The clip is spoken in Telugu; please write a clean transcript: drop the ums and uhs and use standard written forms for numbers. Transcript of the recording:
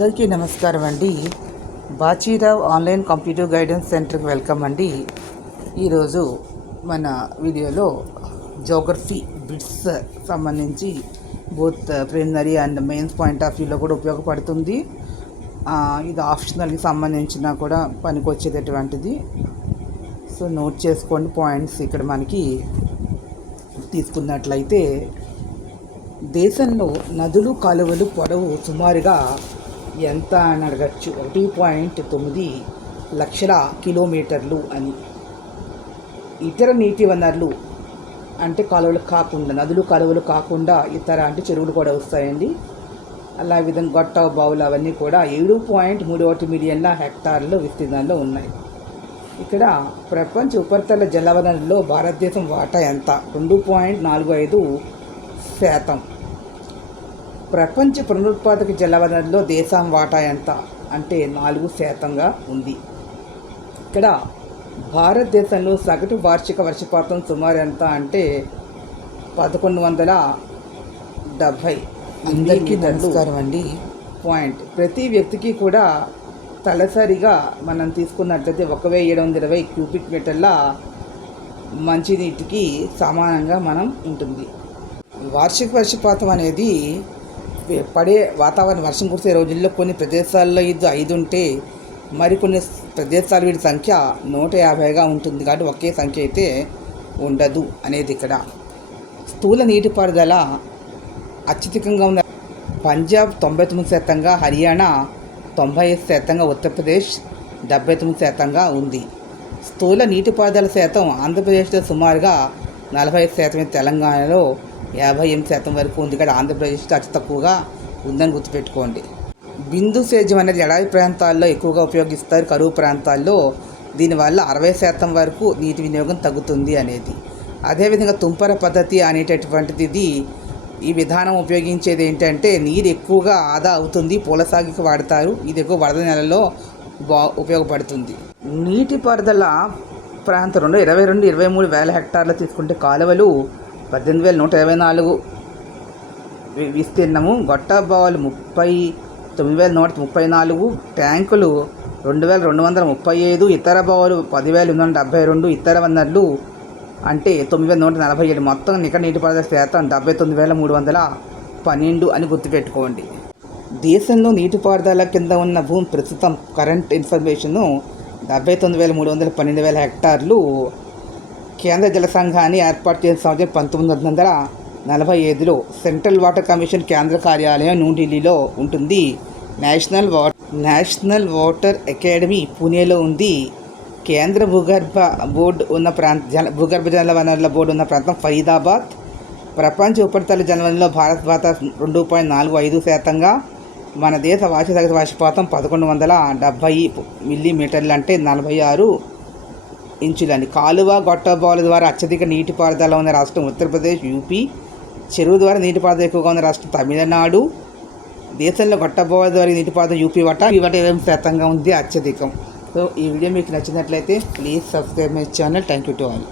అందరికీ నమస్కారం అండి. బాచీరావ్ ఆన్లైన్ కాంపిటేటివ్ గైడెన్స్ సెంటర్కి వెల్కమ్ అండి. ఈరోజు మన వీడియోలో జోగ్రఫీ బిట్స్ సంబంధించి both preliminary and mains point of వ్యూలో కూడా ఉపయోగపడుతుంది. ఇది ఆప్షనల్కి సంబంధించిన కూడా పనికొచ్చేటటువంటిది. సో నోట్ చేసుకోండి పాయింట్స్. ఇక్కడ మనకి తీసుకున్నట్లయితే దేశంలో నదులు కాలువలు పొడవు సుమారుగా ఎంత అని అడగచ్చు. 1.9 లక్షల కిలోమీటర్లు అని. ఇతర నీటి వనరులు అంటే కాలువలు కాకుండా, నదులు కాలువలు కాకుండా ఇతర అంటే చెరువులు కూడా వస్తాయండి. అలా విధంగా గొట్ట బావులు అవన్నీ కూడా 7.31 మిలియన్ల హెక్టార్ల విస్తీర్ణంలో ఉన్నాయి. ఇక్కడ ప్రపంచ ఉపరితల జలవనరుల్లో భారతదేశం వాటా ఎంత? 2.45%. ప్రపంచ పునరుత్పాదక జలవనరుల్లో దేశం వాటా ఎంత అంటే 4%గా ఉంది. ఇక్కడ భారతదేశంలో సగటు వార్షిక వర్షపాతం సుమారు ఎంత అంటే 1170. అందరికీ నమస్కారం అండి. పాయింట్ ప్రతి వ్యక్తికి కూడా తలసరిగా మనం తీసుకున్నట్లయితే 1720 క్యూబిక్ మీటర్ల మంచినీటికి సమానంగా మనం ఉంటుంది. వార్షిక వర్షపాతం అనేది పడే వాతావరణం, వర్షం కురిసే రోజుల్లో కొన్ని ప్రదేశాల్లో ఇది 5 ఉంటే మరికొన్ని ప్రదేశాలు వీటి సంఖ్య 150గా ఉంటుంది. కాబట్టి ఒకే సంఖ్య అయితే ఉండదు అనేది ఇక్కడ. స్థూల నీటిపారుదల అత్యధికంగా ఉన్న పంజాబ్ 99%, హర్యానా 95%, ఉత్తరప్రదేశ్ 79%గా ఉంది. స్థూల నీటిపారుదల శాతం ఆంధ్రప్రదేశ్లో సుమారుగా 45%, తెలంగాణలో 58% వరకు ఉంది. ఇక్కడ ఆంధ్రప్రదేశ్లో అతి తక్కువగా ఉందని గుర్తుపెట్టుకోండి. బిందు సేద్యం అనేది ఎడారి ప్రాంతాల్లో ఎక్కువగా ఉపయోగిస్తారు, కరువు ప్రాంతాల్లో. దీనివల్ల 60% వరకు నీటి వినియోగం తగ్గుతుంది అనేది. అదేవిధంగా తుంపర పద్ధతి అనేటటువంటిది ఈ విధానం ఉపయోగించేది ఏంటంటే నీరు ఎక్కువగా ఆదా అవుతుంది, పూల సాగుకి వాడతారు. ఇది ఎక్కువ వరద నెలలో ఉపయోగపడుతుంది. నీటిపారుదల ప్రాంతం 22-23 వేల హెక్టార్లు తీసుకుంటే కాలువలు 18,124 విస్తీర్ణము, గొట్ట బావులు 39,134, ట్యాంకులు 2,235, ఇతర బావులు 10,872, ఇతర వనరులు అంటే 9,147. మొత్తం నికర నీటిపారుదల శాతం 79,312 అని గుర్తుపెట్టుకోండి. దేశంలో నీటిపారుదల కింద ఉన్న భూమి ప్రస్తుతం కరెంట్ ఇన్ఫర్మేషను 79,312 హెక్టార్లు. కేంద్ర జల సంఘాన్ని ఏర్పాటు చేసిన సంవత్సరం 1945లో. సెంట్రల్ వాటర్ కమిషన్ కేంద్ర కార్యాలయం న్యూఢిల్లీలో ఉంటుంది. నేషనల్ వాటర్ అకాడమీ పూణేలో ఉంది. కేంద్ర భూగర్భ జల వనరుల బోర్డు ఉన్న ప్రాంతం ఫరీదాబాద్. ప్రపంచ ఉపరితల జలవనరుల్లో భారత వాటా 2.45%. మన దేశ వార్షిక సగటు వర్షపాతం 1170 మిల్లీమీటర్లు అంటే 46 ఇంచులని. కాలువ గొట్ట బావుల ద్వారా అత్యధిక నీటిపారుదల ఉన్న రాష్ట్రం ఉత్తరప్రదేశ్, యూపీ. చెరువు ద్వారా నీటిపారుదల ఎక్కువగా ఉన్న రాష్ట్రం తమిళనాడు. దేశంలో గొట్ట బావుల ద్వారా నీటిపారుదల యూపీ వాటా 20% ఉంది, అత్యధికం. సో ఈ వీడియో మీకు నచ్చినట్లయితే please subscribe my channel. Thank you to all.